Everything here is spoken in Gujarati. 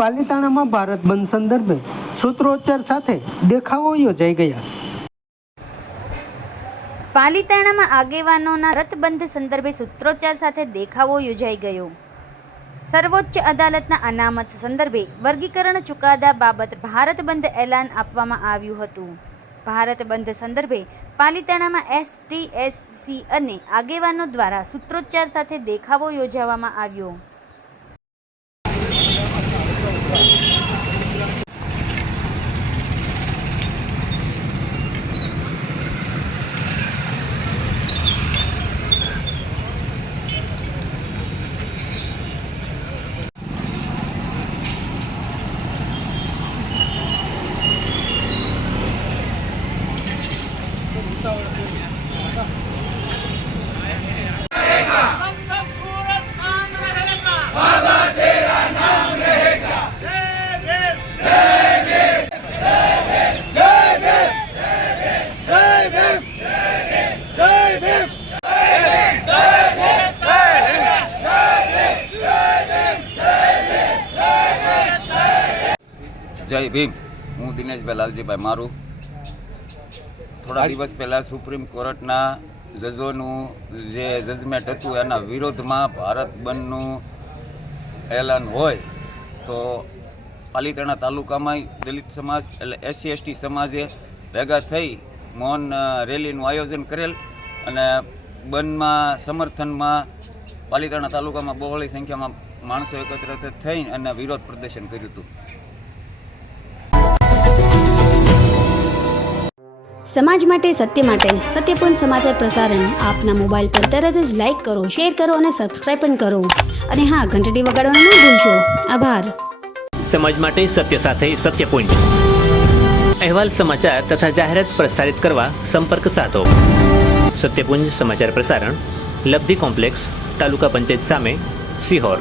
પાલીતાણામાં ભારત બંધ સંદર્ભે સૂત્રોચ્ચાર સાથે દેખાવો યોજાઈ ગયા। પાલીતાણામાં આગેવાનોના ભારત બંધ સંદર્ભે સૂત્રોચ્ચાર સાથે દેખાવો યોજાઈ ગયો। સર્વોચ્ચ અદાલતના અનામત સંદર્ભે વર્ગીકરણ ચુકાદા બાબત ભારત બંધ એલાન આપવામાં આવ્યું હતું। ભારત બંધ સંદર્ભે પાલીતાણામાં એસટીએસસી અને આગેવાનો દ્વારા સૂત્રોચ્ચાર સાથે દેખાવો યોજવામાં આવ્યો। જય ભીમ। હું દિનેશભાઈ લાલજીભાઈ મારું થોડા દિવસ પહેલાં સુપ્રીમ કોર્ટના જજોનું જે જજમેન્ટ હતું એના વિરોધમાં ભારત બંધનું એલાન હોય તો પાલીતાણા તાલુકામાં દલિત સમાજ એટલે SC ST સમાજે ભેગા થઈ મૌન રેલીનું આયોજન કરેલ અને બંધમાં સમર્થનમાં પાલીતાણા તાલુકામાં બહોળી સંખ્યામાં માણસો એકત્રિત થઈ અને વિરોધ પ્રદર્શન કર્યું હતું। સમાજ માટે સત્યપૂર્ણ સમાચાર પ્રસારણ આપના મોબાઈલ પર તરત જ લાઈક કરો, શેર કરો અને સબસ્ક્રાઇબ પણ કરો અને હા, ઘંટડી વગાડવાનું ન ભૂલશો। આભાર। સમાજ માટે સત્ય સાથે સત્યપૂર્ણ અહેવાલ, સમાચાર તથા જાહેરાત પ્રસારિત કરવા સંપર્ક સાધો। સત્યપુંજ સમાચાર પ્રસારણ, લબ્ધિ કોમ્પ્લેક્સ, તાલુકા પંચાયત સામે, સિહોર।